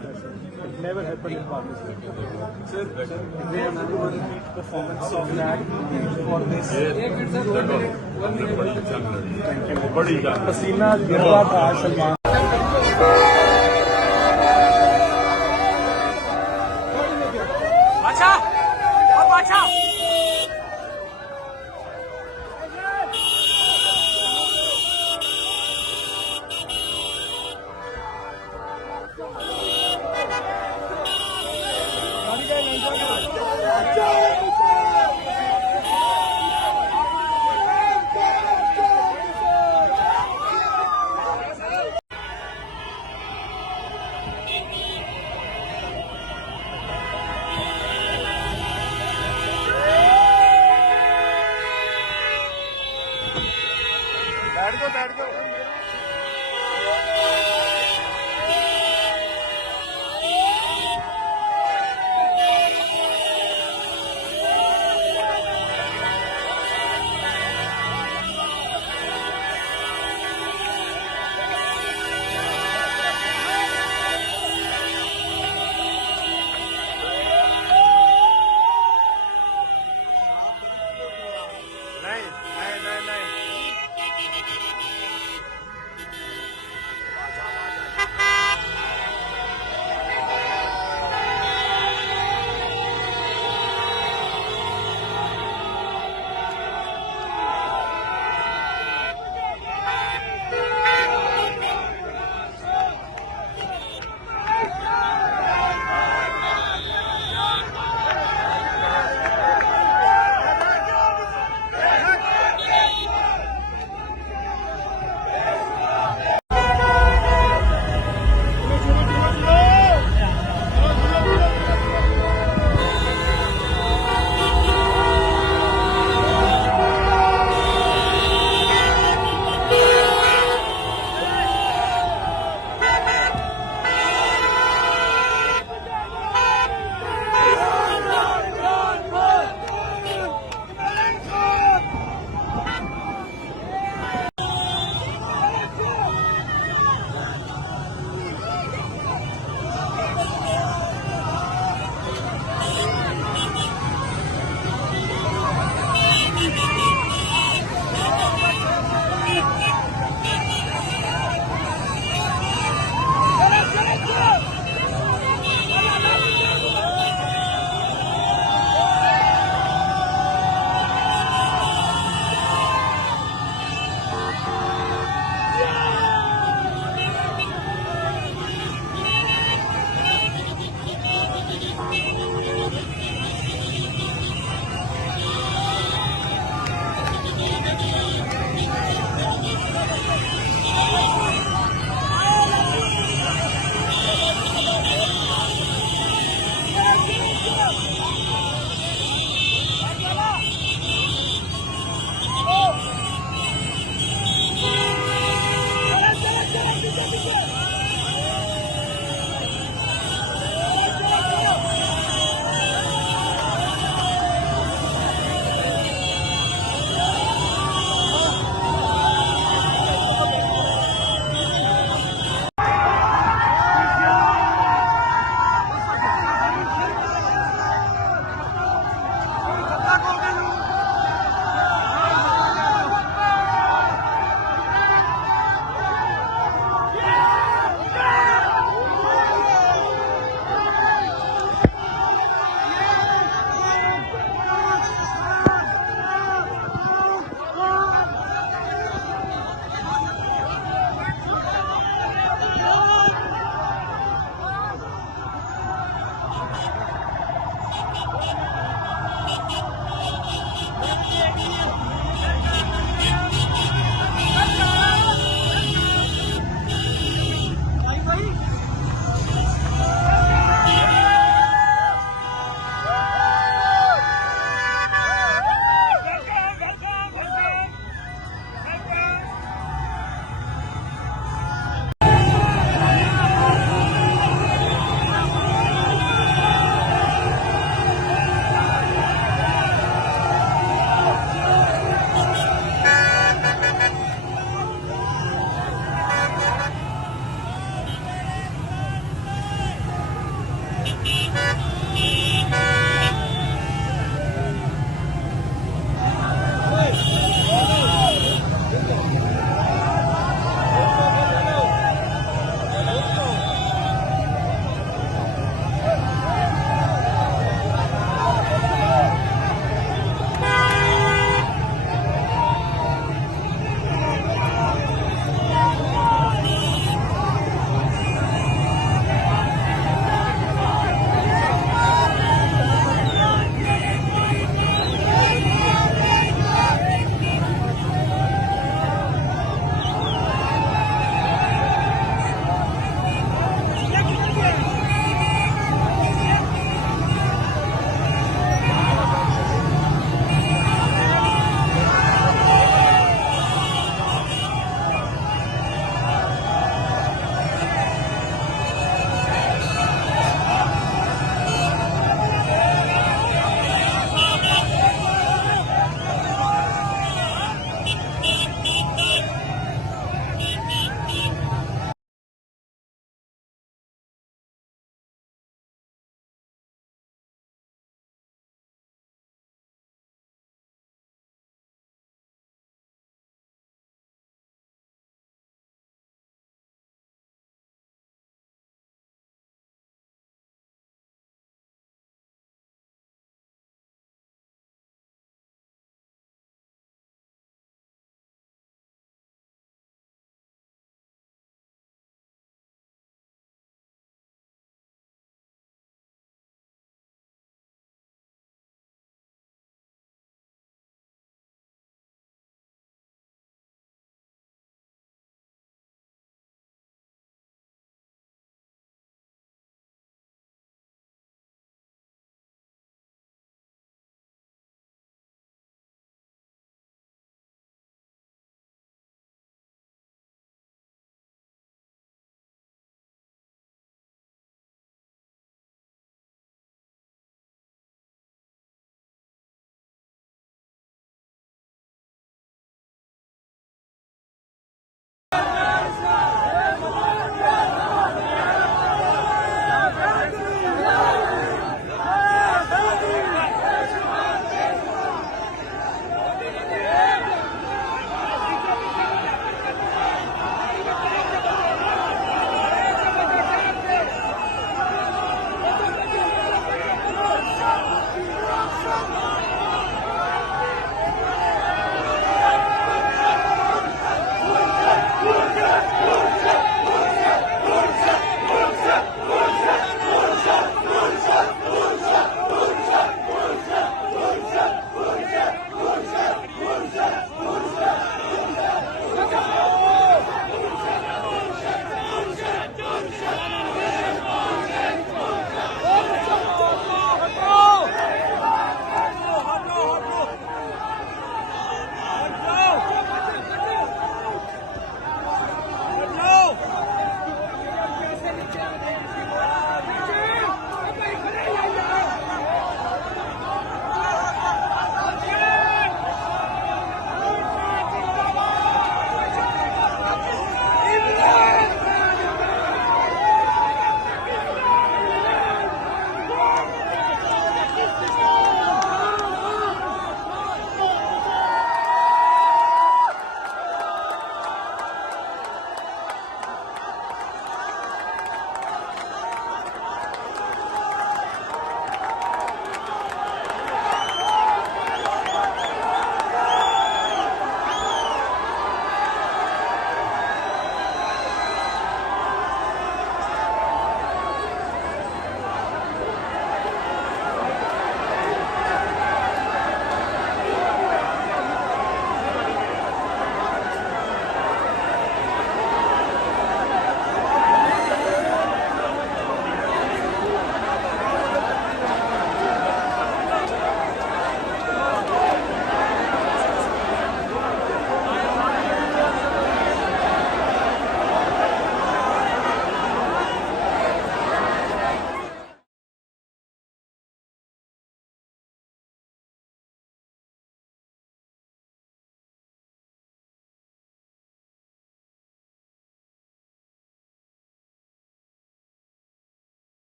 It never happened in Pakistan. Sir, we have to do a repeat performance of that for this. बड़ी जान पसीना गिर रहा था सलमान। अच्छा अब अच्छा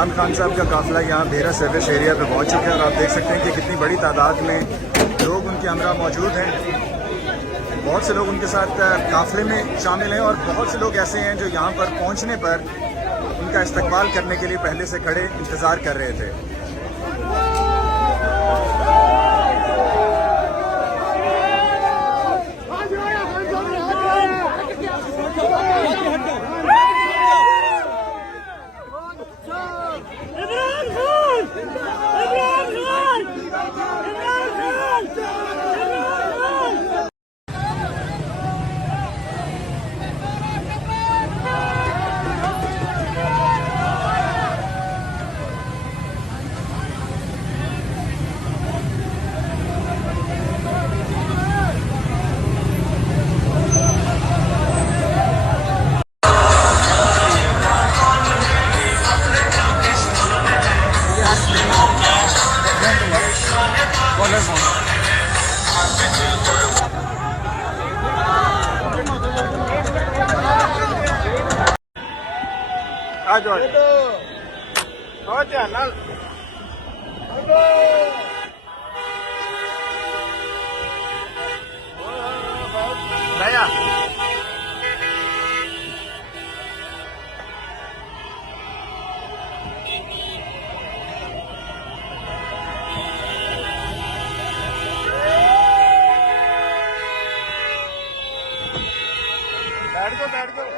इमरान खान साहब का काफिला यहाँ बेरा सर्विस एरिया पे पहुँच चुके हैं और आप देख सकते हैं कि कितनी बड़ी तादाद में लोग उनके हमरा मौजूद हैं। बहुत से लोग उनके साथ काफिले में शामिल हैं और बहुत से लोग ऐसे हैं जो यहाँ पर पहुँचने पर उनका इस्तकबाल करने के लिए पहले से खड़े इंतज़ार कर रहे थे। ਆ ਜਾਓ ਹੋ ਧਿਆਨ ਨਾਲ ਦਇਆ बैठ जाओ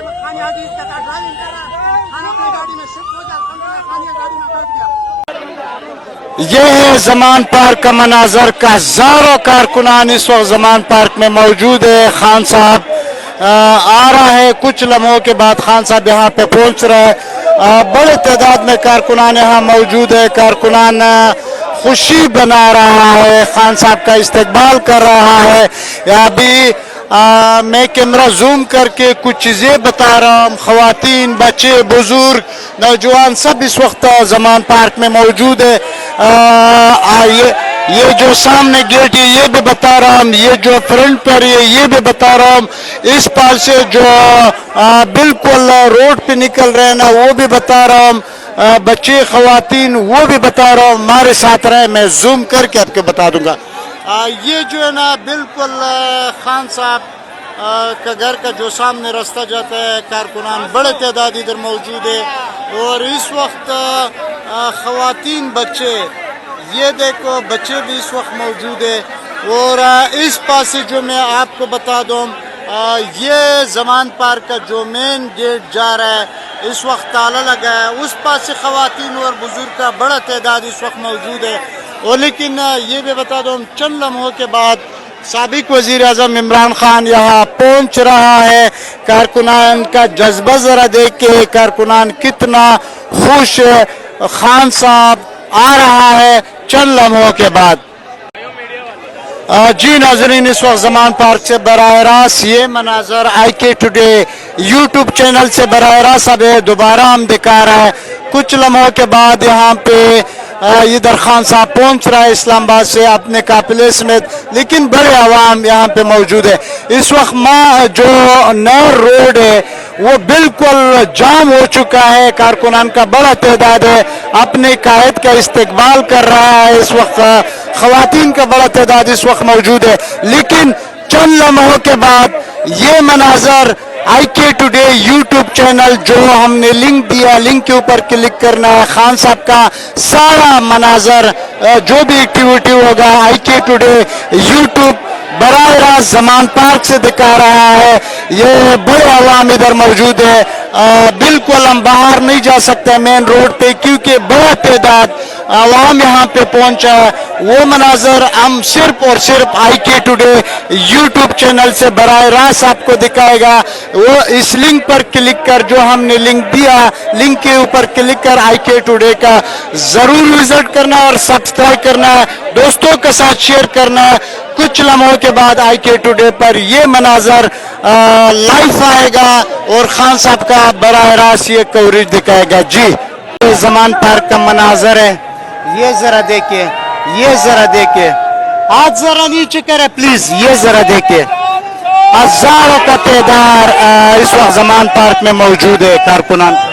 खानिया हदीस का ड्राइविंग कर रहा है, खाना अपनी गाड़ी में शिफ्ट हो जाए, खानिया गाड़ी में बैठ गया। ये है जमान पार्क का मनाजर का हजारों कारकुनान इस वक्त जमान पार्क में मौजूद है। खान साहब आ रहा है, कुछ लम्हों के बाद खान साहब यहाँ पे पहुंच रहा है। बड़े तादाद में कारकुनान यहाँ मौजूद है। कारकुनान खुशी बना रहा है, खान साहब का इस्तकबाल कर रहा है। अभी मैं कैमरा जूम करके कुछ चीजें बता रहा हूँ। खवातीन, बच्चे, बुजुर्ग, नौजवान सब इस वक्त जमान पार्क में मौजूद है। ये जो सामने गेट है ये भी बता रहा हूँ, ये जो फ्रंट पर है ये भी बता रहा हूँ। इस पास से जो बिल्कुल रोड पे निकल रहे हैं ना वो भी बता रहा हूँ। बच्चे, खवातीन वो भी बता रहा हूँ। हमारे साथ रहे, मैं जूम करके आपको बता दूंगा। ये जो है ना बिल्कुल खान साहब का घर का जो सामने रास्ता जाता है, कारकुनान बड़े तादाद इधर मौजूद है। और इस वक्त खवातीन, बच्चे, ये देखो बच्चे भी इस वक्त मौजूद है। और इस पास से जो मैं आपको बता दूं, ये जमान पार्क का जो मेन गेट जा रहा है इस वक्त ताला लगा है। उस पास से खवातीन और बुजुर्ग का बड़ा तादाद इस वक्त मौजूद है। और लेकिन ये भी बता दूं, चंद लम्हों के बाद साबिक वजीर आजम इमरान खान यहाँ पहुँच रहा है। कारकुनान का जज्बा जरा देख के, कारकुनान कितना खुश है। खान साहब आ रहा है चंद लम्हों के बाद। जी नाजरीन, इस वक्त जमान पार्क से बराह रास्त ये मनाजर IK टुडे यूट्यूब चैनल से बराह रास्त अब दोबारा हम दिखा रहा है। कुछ लम्हों के बाद यहाँ पे इधर खान साहब पहुंच रहा है इस्लामाबाद से अपने काफिले समेत, लेकिन बड़े आवाम यहाँ पे मौजूद है। इस वक्त जो नर रोड है वो बिल्कुल जाम हो चुका है। कारकुनान का बड़ा तादाद है, अपने कायद का इस्तकबाल कर रहा है। इस वक्त खवातीन का बड़ा तादाद इस वक्त मौजूद है। लेकिन चंद लम्हों के बाद ये मनाजर IK टुडे यूट्यूब चैनल जो हमने लिंक दिया, लिंक के ऊपर क्लिक करना है। खान साहब का सारा मनाजर जो भी एक्टिविटी होगा IK टुडे यूट्यूब बराह रास्त जमान पार्क से दिखा रहा है। ये बड़े आवाम इधर मौजूद है। बिल्कुल हम बाहर नहीं जा सकते मेन रोड पे, क्योंकि बड़ा तादाद आवाम यहाँ पे पहुंचा है। वो मनाजर हम सिर्फ और सिर्फ IK टुडे यूट्यूब चैनल से बराह रास्त आपको दिखाएगा। वो इस लिंक पर क्लिक कर, जो हमने लिंक दिया, लिंक के ऊपर क्लिक कर IK टुडे का जरूर विजिट करना और सब्सक्राइब करना है, दोस्तों के साथ शेयर करना है। कुछ लम्हों के बाद IK टुडे पर ये मनाजर लाइव आएगा और खान साहब का बराह रास्त ये कवरेज दिखाएगा। जी, ये जमान पार्क का मनाजर है, ये जरा देखिए, ये जरा देखिए, हाथ जरा नीचे करे प्लीज, ये जरा देखिए। हजारों का तादाद इस वक्त जमान पार्क में मौजूद है कारकुनान।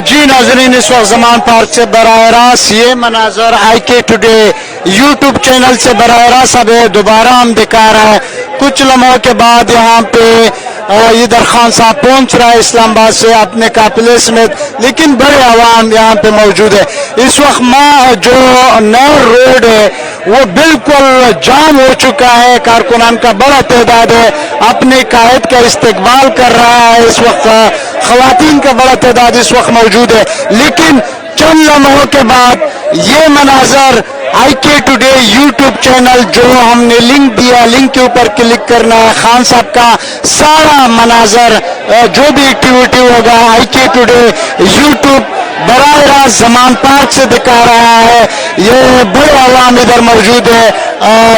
जी नाजरीन, इस वक्त जमान पार्क से बराह रास्त ये मनाजर IK टुडे यूट्यूब चैनल से बराह रास्त अब दोबारा हम दिखा रहा है। कुछ लम्हों के बाद यहाँ पे इधर खान साहब पहुंच रहा है इस्लामाबाद से अपने काफिले समेत, लेकिन बड़े आवाम यहाँ पे मौजूद है। इस वक्त जो नर रोड है वो बिल्कुल जाम हो चुका है। कारकुनान का बड़ा तादाद है, अपने कायद का इस्तकबाल कर रहा है। इस वक्त खवातीन का बड़ा तादाद इस वक्त मौजूद है। लेकिन चंद लम्हों के बाद ये मनाजर IK टुडे यूट्यूब चैनल जो हमने लिंक दिया, लिंक के ऊपर क्लिक करना है। खान साहब का सारा मनाजर जो भी एक्टिविटी होगा IK टुडे यूट्यूब बराह रास्त जमान पार्क से दिखा रहा है। ये बड़े आवाम इधर मौजूद है।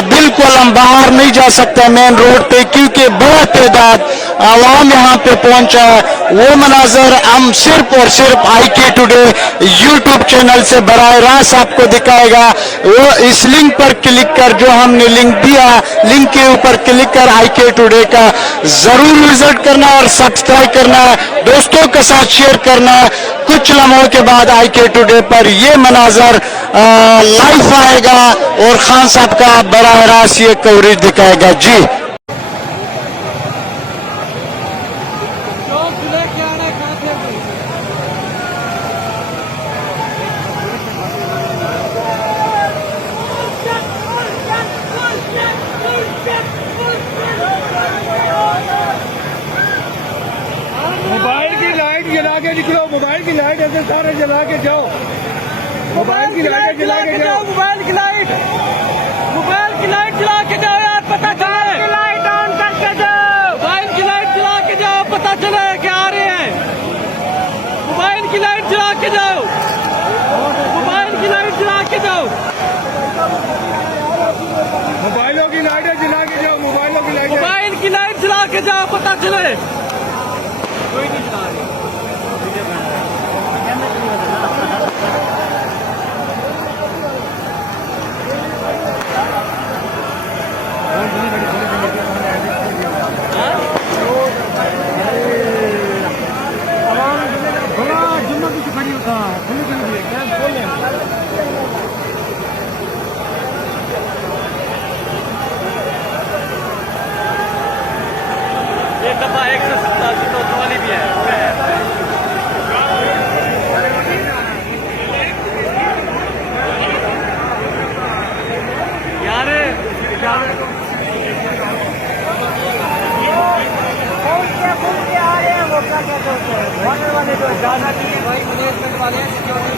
बिल्कुल हम बाहर नहीं जा सकते मेन रोड पे, क्योंकि बड़ा तादाद आवाम यहाँ पे पहुंचा है। वो मनाजर हम सिर्फ और सिर्फ IK टुडे यूट्यूब चैनल से बराह रास्त आपको दिखाएगा। वो इस लिंक पर क्लिक कर, जो हमने लिंक दिया, लिंक के ऊपर क्लिक कर IK टुडे का जरूर विजिट करना और सब्सक्राइब करना है, दोस्तों के साथ शेयर करना है। कुछ लम्हों के बाद IK टुडे पर ये मनाजर लाइव आएगा और खान साहब का बराह रास्त ये कवरेज दिखाएगा। जी मोबाइल की लाइट जला के निकलो, मोबाइल की लाइट ऐसे सारे जला के जाओ, मोबाइल की लाइट जला के जाओ, मोबाइल की लाइट जला के जाओ यार, पता चले लाइट ऑन करके जाओ, मोबाइल की लाइट जला के जाओ, पता चले कि आ रहे हैं, मोबाइल की लाइट जला के जाओ, मोबाइल की लाइट जला के जाओ, मोबाइलों की लाइटें जला के जाओ, मोबाइल की लाइट जला के जाओ, पता चले कोई नहीं चला रही। ये डब्बा 170 वाली भी है। वाले जो जाना चाहिए भाई, मैनेजमेंट वाले सिक्योरिटी